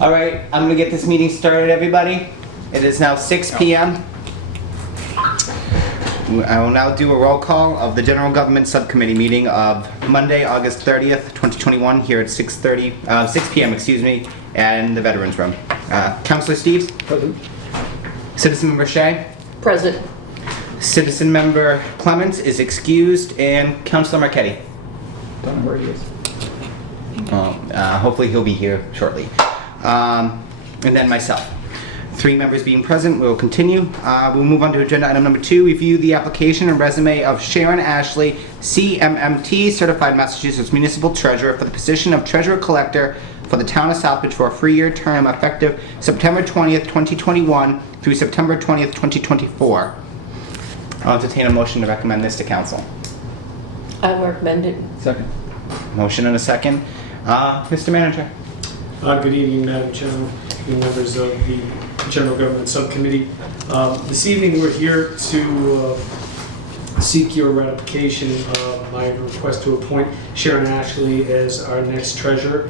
All right, I'm gonna get this meeting started, everybody. It is now 6 p.m. I will now do a roll call of the General Government Subcommittee meeting of Monday, August 30th, 2021, here at 6 p.m., excuse me, in the Veterans Room. Councilor Steves? Present. Citizen Member Shea? Present. Citizen Member Clements is excused, and Councilor Marchetti? Don't know where he is. Hopefully he'll be here shortly. And then myself. 3 members being present, we'll continue. We'll move on to agenda item number 2, review the application and resume of Sharon Ashley, CMMT, Certified Massachusetts Municipal Treasurer for the position of Treasurer Collector for the Town of Southbridge for a 3-year term effective September 20th, 2021 through September 20th, 2024. I'll entertain a motion to recommend this to Council. I recommend it. Second. Motion and a second. Mr. Manager. Good evening, Madam Chairman, and members of the General Government Subcommittee. This evening we're here to seek your ratification of my request to appoint Sharon Ashley as our next treasurer.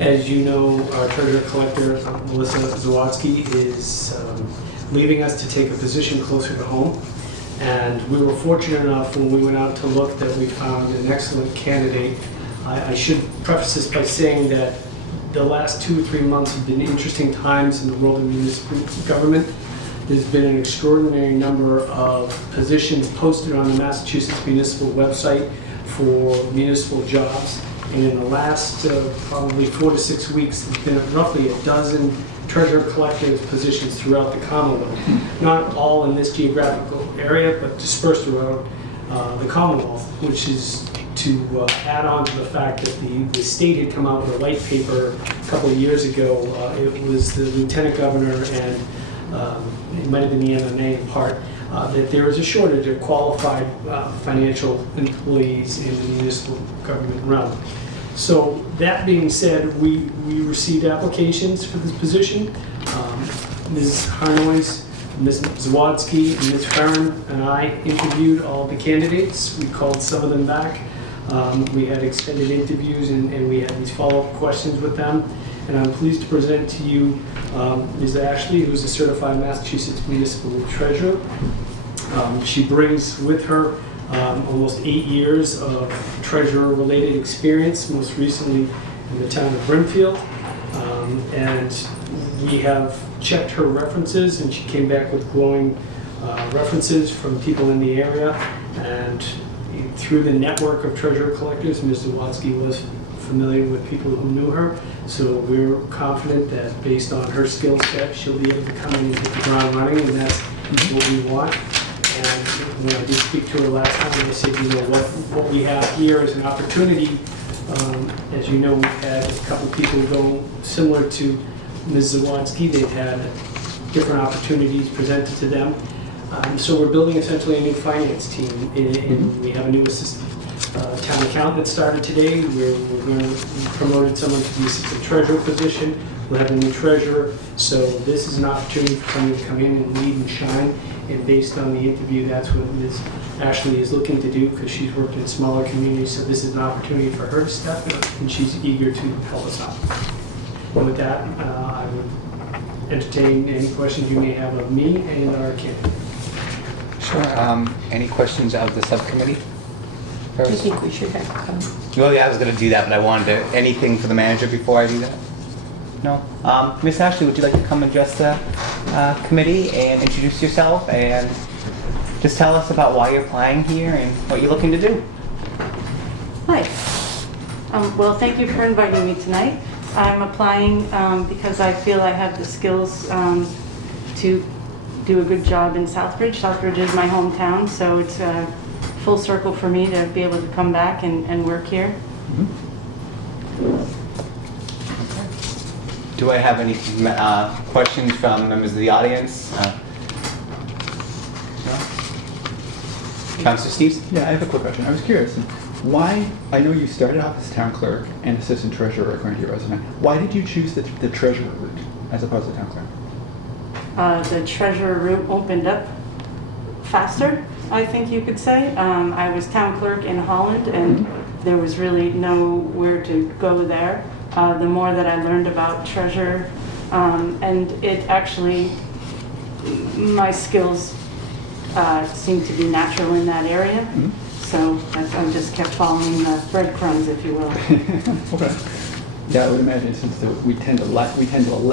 As you know, our treasurer collector, Melissa Zawadzki, is leaving us to take a position closer to home. And we were fortunate enough when we went out to look that we found an excellent candidate. I should preface this by saying that the last 2 or 3 months have been interesting times in the world of municipal government. There's been an extraordinary number of positions posted on the Massachusetts municipal website for municipal jobs. And in the last probably 4 to 6 weeks, there's been roughly a dozen treasurer collectors positions throughout the Commonwealth. Not all in this geographical area, but dispersed around the Commonwealth, which is to add on to the fact that the state had come out with a white paper a couple of years ago. It was the lieutenant governor and it might have been the MMA in part, that there is a shortage of qualified financial employees in the municipal government realm. So that being said, we received applications for this position. Ms. Harnois, Ms. Zawadzki, and Ms. Farron and I interviewed all the candidates. We called some of them back. We had extended interviews and we had these follow-up questions with them. And I'm pleased to present to you Ms. Ashley, who is a certified Massachusetts Municipal Treasurer. She brings with her almost 8 years of treasurer-related experience, most recently in the town of Brimfield. And we have checked her references, and she came back with glowing references from people in the area. And through the network of treasurer collectors, Ms. Zawadzki was familiar with people who knew her. So we're confident that based on her skill set, she'll be able to come in and hit the ground running, and that's what we want. And when I did speak to her last time, I said, you know, what we have here is an opportunity. As you know, we've had a couple people go similar to Ms. Zawadzki. They've had different opportunities presented to them. So we're building essentially a new finance team, and we have a new assistant town accountant that started today. We're going to promote someone to the assistant treasurer position. We'll have a new treasurer. So this is an opportunity for someone to come in and lead and shine. And based on the interview, that's what Ms. Ashley is looking to do, because she's worked in smaller communities. So this is an opportunity for her to step up, and she's eager to help us out. And with that, I would entertain any questions you may have of me and our candidate. Sure. Any questions of the subcommittee? I think we should have Well, yeah, I was going to do that, but I wanted to, anything for the manager before I do that? No? Ms. Ashley, would you like to come address the committee and introduce yourself and just tell us about why you're applying here and what you're looking to do? Hi. Well, thank you for inviting me tonight. I'm applying because I feel I have the skills to do a good job in Southbridge. Southbridge is my hometown, so it's a full circle for me to be able to come back and work here. Do I have any questions from members of the audience? No? Councilor Steves? Yeah, I have a quick question. I was curious. Why, I know you started off as town clerk and assistant treasurer according to your resume. Why did you choose the treasurer route as opposed to town clerk? The treasurer route opened up faster, I think you could say. I was town clerk in Holland, and there was really nowhere to go there. The more that I learned about treasurer And it actually, my skills seem to be natural in that area. So I just kept following the breadcrumbs, if you will. Okay. Yeah, I would imagine since we tend to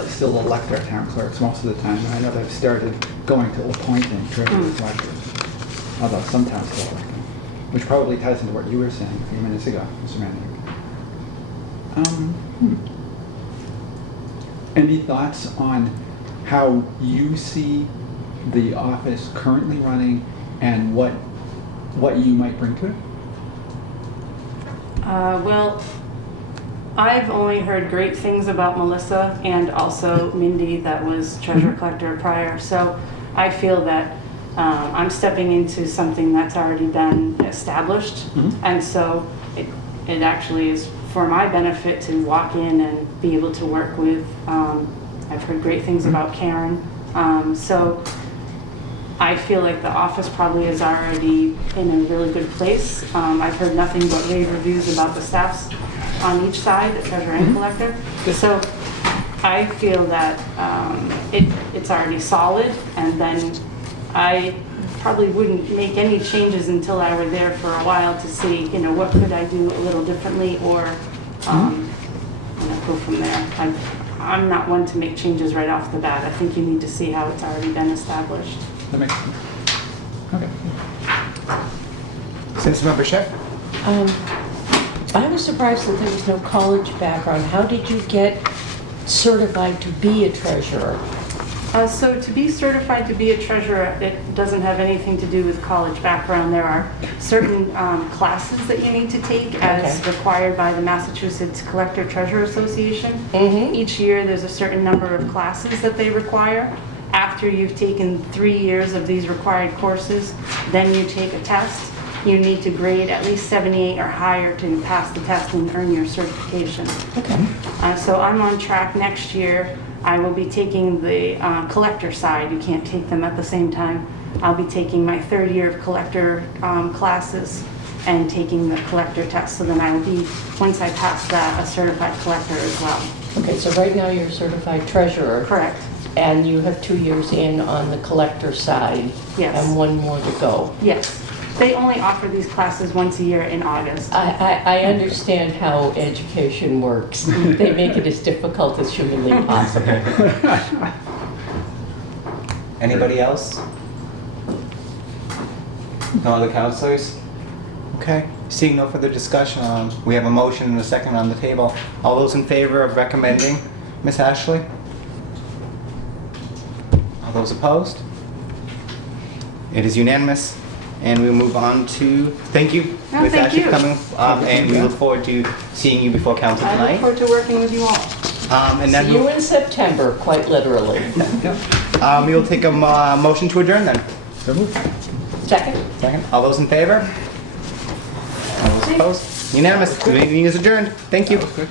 still elect our town clerks most of the time. And I know they've started going to appointing treasurers collectors, although some towns still elect them, which probably ties into what you were saying a few minutes ago, Mr. Manning. Any thoughts on how you see the office currently running and what you might bring to it? Well, I've only heard great things about Melissa and also Mindy, that was treasurer collector prior. So I feel that I'm stepping into something that's already been established. And so it actually is for my benefit to walk in and be able to work with, I've heard great things about Karen. So I feel like the office probably is already in a really good place. I've heard nothing but rave reviews about the staffs on each side, the treasurer and collector. So I feel that it's already solid, and then I probably wouldn't make any changes until I were there for a while to see, what could I do a little differently, or go from there. I'm not one to make changes right off the bat. I think you need to see how it's already been established. That makes sense. Okay. Citizen Member Scheck? I was surprised that there was no college background. How did you get certified to be a treasurer? So to be certified to be a treasurer, it doesn't have anything to do with college background. There are certain classes that you need to take as required by the Massachusetts Collector Treasurer Association. Each year there's a certain number of classes that they require. After you've taken 3 years of these required courses, then you take a test. You need to grade at least 78 or higher to pass the test and earn your certification. So I'm on track next year. I will be taking the collector side. You can't take them at the same time. I'll be taking my 3rd year of collector classes and taking the collector test. So then I will be, once I pass that, a certified collector as well. Okay, so right now you're a certified treasurer. Correct. And you have 2 years in on the collector side. Yes. And 1 more to go. Yes. They only offer these classes once a year in August. I understand how education works. They make it as difficult as humanly possible. Anybody else? No other counselors? Okay, seeing no further discussion, we have a motion and a second on the table. All those in favor of recommending Ms. Ashley? All those opposed? It is unanimous. And we'll move on to, thank you, No, Ms. thank Ashley, you. for coming. And we look forward to seeing you before council I look tonight. forward to working with you all. And then See you in September, quite literally. we will take a motion to adjourn then. So moved. Second? Second. All those in favor? All those opposed? Unanimous. The meeting is adjourned. Thank you. Quick.